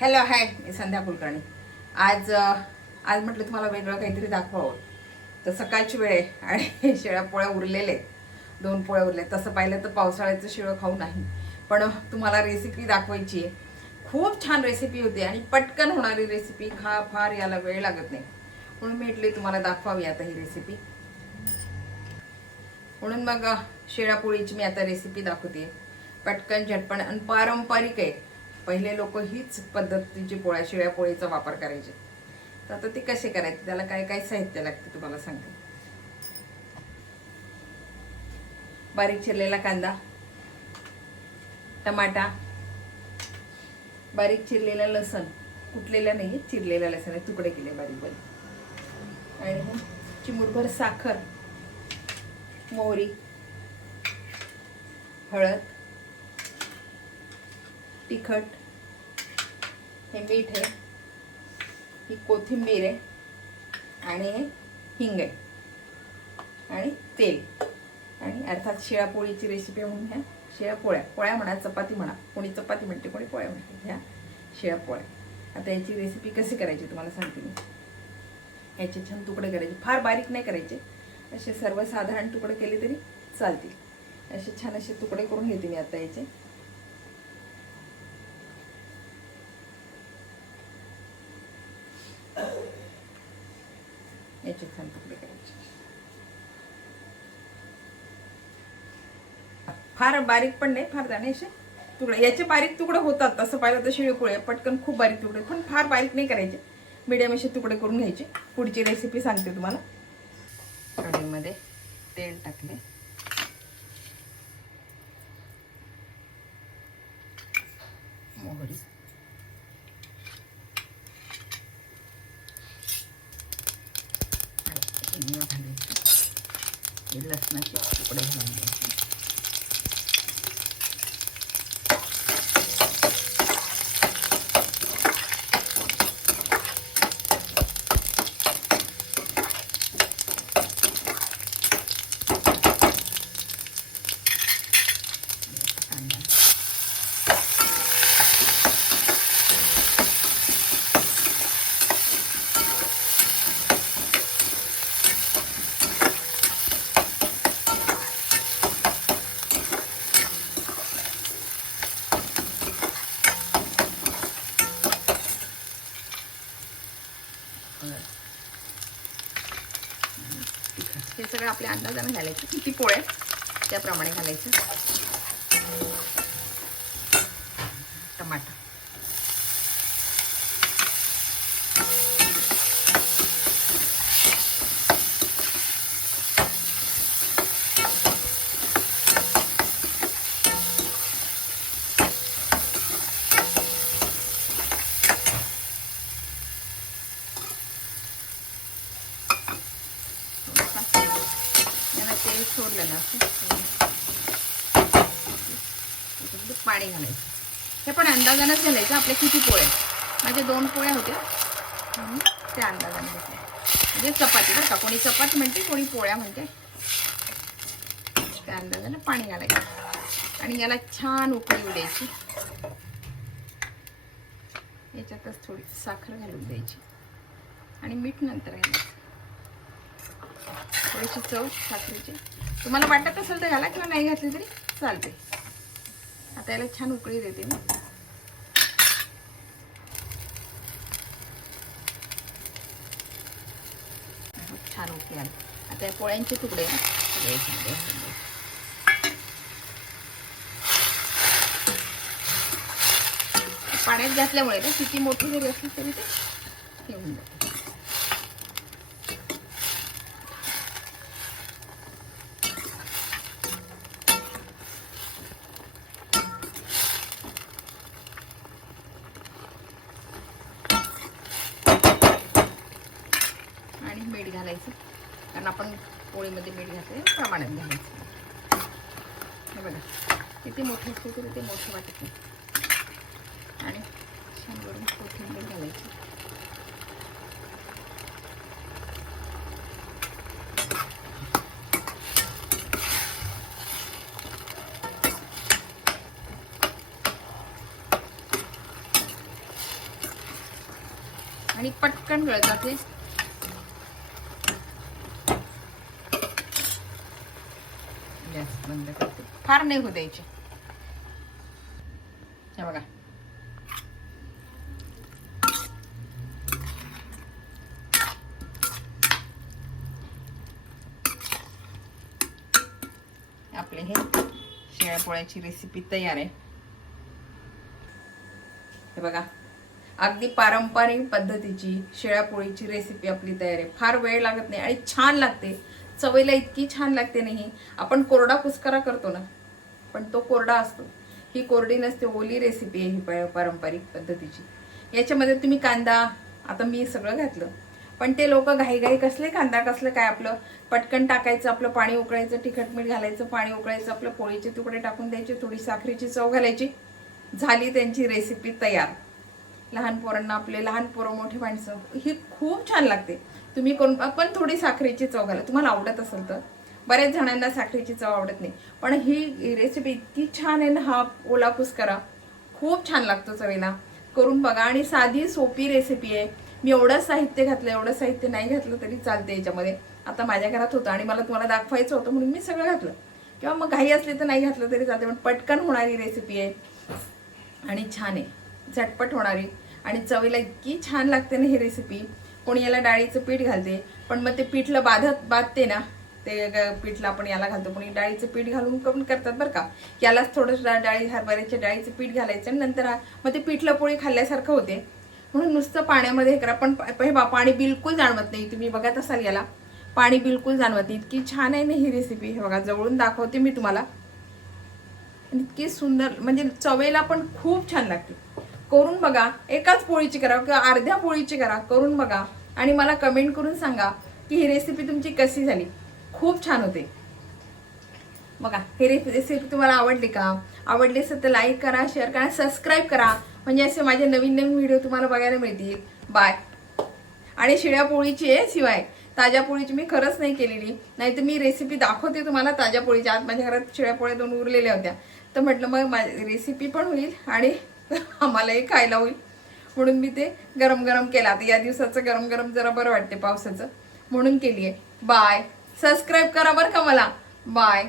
Hello hi, मी संध्या कुलकर्णी. आज म्हटलं तुम्हाला वेगळं काहीतरी दाखवावं. तर सकाळची वेळ आहे आणि शिळ्या पोळ्या उरलेले आहेत. 2 पोळ्या उरले. तसं पाहिलं तर पावसाळ्याचं शिळं खाऊ नाही, पण तुम्हाला रेसिपी दाखवायची आहे. खूप छान रेसिपी होती आणि पटकन होणारी रेसिपी. फार याला वेळ लागत नाही, म्हणून मी म्हटली तुम्हाला दाखवावी आता ही रेसिपी. म्हणून मग शिळ्या पोळीची मी आता रेसिपी दाखवते. पटकन झटपट आणि पारंपरिक आहे. पहिले लोक हीच पद्धतीची शिळ्या पोळीचा वापर करायचे. तर आता ती कशी करायची, त्याला काय काय साहित्य लागते तुम्हाला सांगते. बारीक चिरलेला कांदा, टमाटा, बारीक चिरलेला लसण, कुटलेला नाही चिरलेला लसण आहे, तुकडे केले बारीक बारीक, आणि चिमूटभर साखर, मोहरी, हळद, तिखट, हे मीठ आहे, ही कोथिंबीर आहे, आणि हिंग आहे, आणि तेल. आणि अर्थात शिळ्या पोळीची रेसिपी म्हणून ह्या शिळ्या पोळ्या म्हणा, चपाती म्हणा, कोणी चपाती म्हणते कोणी पोळ्या म्हणते, ह्या शिळ्या पोळ्या. आता याची रेसिपी कशी करायची तुम्हाला सांगते मी. याचे छान तुकडे करायचे, फार बारीक नाही करायचे, असे सर्वसाधारण तुकडे केले तरी चालतील. असे छान असे तुकडे करून घेते मी आता याचे. याचे छान तुकडे करायचे, फार बारीक पण नाही, फार जाणे असे तुकडे. याचे बारीक तुकडे होतात तसं पाहिलं तर शिळी पोळी पटकन खूप बारीक तुकडे, पण फार बारीक नाही करायचे, मीडियम असे तुकडे करून घ्यायचे. पुढची रेसिपी सांगते तुम्हाला. कढईमध्ये तेल टाकले, मोहरी, हिंग घालायचे, लसणाचे तुकडे घालून घ्यायचे. हे सगळं आपल्या अंदाजाने घालायचं, किती पोळ्या त्याप्रमाणे घालायचं. टमाटा, तेल सोडलं ना पाणी घालायचं. हे पण अंदाजानेच घालायचं. आपल्या किती पोळ्या, माझे 2 पोळ्या होत्या म्हणून त्या अंदाजाने घेतल्या. म्हणजे चपाती बरं का, कोणी चपाती म्हणते कोणी पोळ्या म्हणते, त्या अंदाजाने पाणी घालायचं. आणि याला छान उकळी द्यायची. याच्यातच थोडी साखर घालून द्यायची आणि मीठ नंतर घालायचं. थोडीशी चव साखरेची तुम्हाला वाटत असेल तर घाला, किंवा नाही घातली तरी चालते. आता याला छान उकळी देते मी. छान उकळी आली. आता या पोळ्यांचे तुकडे पाण्यात घातल्यामुळे ना किती मोठी जरी असली तरी ते घेऊन जाते. आणि मीठ घालायचं, कारण आपण पोळीमध्ये मीठ घातलं प्रमाणात घालायचं. हे बघा किती मोठे असते तरी ते मोठे वाटत नाही. आणि छान वरून कोथिंबीर घालायची. आणि पटकन गळतात हे. गॅस बंद करते, फार नाही होऊ द्यायचे. हे बघा आपले हे शेळ्या पोळ्याची रेसिपी तयार आहे. हे बघा अगदी पारंपरिक पद्धतीची शेळ्या पोळीची रेसिपी आपली तयार आहे. फार वेळ लागत नाही आणि छान लागते. चवीला इतकी छान लागते नाही. आपण कोरडा कुस्करा करतो ना, पण तो कोरडा असतो. ही कोरडी नसते, ओली रेसिपी आहे ही पारंपरिक पद्धतीची. याच्यामध्ये तुम्ही कांदा, आता मी सगळं घातलं, पण ते लोक घाई कसले कांदा कसलं काय, आपलं पटकन टाकायचं, आपलं पाणी उकळायचं, तिखट मीठ घालायचं, पाणी उकळायचं, आपलं पोळीचे तुकडे टाकून द्यायचे, थोडी साखरेची चव घालायची, झाली त्यांची रेसिपी तयार. लहान पोरांना, आपले लहान पोरं मोठी माणसं, ही खूप छान लागते. तुम्ही करून, पण थोडी साखरेची चव घाला तुम्हाला आवडत असेल तर. बऱ्याच जणांना साखरेची चव आवडत नाही, पण ही रेसिपी इतकी छान आहे ना. हा ओला कुस्करा खूप छान लागतो चवीला. करून बघा. आणि साधी सोपी रेसिपी आहे. मी एवढं साहित्य घातलं, एवढं साहित्य नाही घातलं तरी चालते याच्यामध्ये. आता माझ्या घरात होतं आणि मला तुम्हाला दाखवायचं होतं म्हणून मी सगळं घातलं, किंवा मग घाई असली तर नाही घातलं तरी चालते. पण पटकन होणारी रेसिपी आहे आणि छान आहे, झटपट होणारी आणि चवीला इतकी छान लागते ना ही रेसिपी. कोणी याला डाळीचं पीठ घालते, पण मग ते पीठला बाधते ना, ते पीठला आपण याला घालतो. कोणी डाळीचं पीठ घालून करून करतात बरं का. यालाच थोडं डाळी, हरभऱ्याच्या डाळीचं पीठ घालायचं आणि नंतर मग ते पीठला पोळी खाल्ल्यासारखं होते. म्हणून नुसतं पाण्यामध्ये हे करा. पण हे पाणी बिलकुल जाणवत नाही. तुम्ही बघत असाल याला पाणी बिलकुल जाणवत नाही. इतकी छान आहे ना ही रेसिपी. हे बघा जवळून दाखवते मी तुम्हाला. इतकी सुंदर, म्हणजे चवेला पण खूप छान लागते. करून बघा. एकाच पोळीची करा किंवा अर्ध्या पोळीची करा, करून बघा आणि मला कमेंट करून सांगा की ही रेसिपी तुमची कशी झाली. खूप छान होते बघा. ही रेसिपी तुम्हाला आवडली का? आवडली असेल तर लाईक करा, शेअर करा, सबस्क्राईब करा, म्हणजे असे माझे नवीन नवीन व्हिडिओ तुम्हाला बघायला मिळतील. बाय. आणि शिळ्या पोळीची आहे, शिवाय ताज्या पोळीची मी खरंच नाही केलेली. नाही तर मी रेसिपी दाखवते तुम्हाला ताज्या पोळीची. आज माझ्या घरात शिळ्या पोळ्या 2 उरलेल्या होत्या, तर म्हटलं मग रेसिपी पण होईल आणि आम्हालाही खायला होईल, म्हणून मी ते गरम गरम केला. आता या दिवसाचं गरम गरम जरा बरं वाटते पावसाचं, म्हणून केली आहे. बाय. सबस्क्राईब करा बरं का मला. बाय.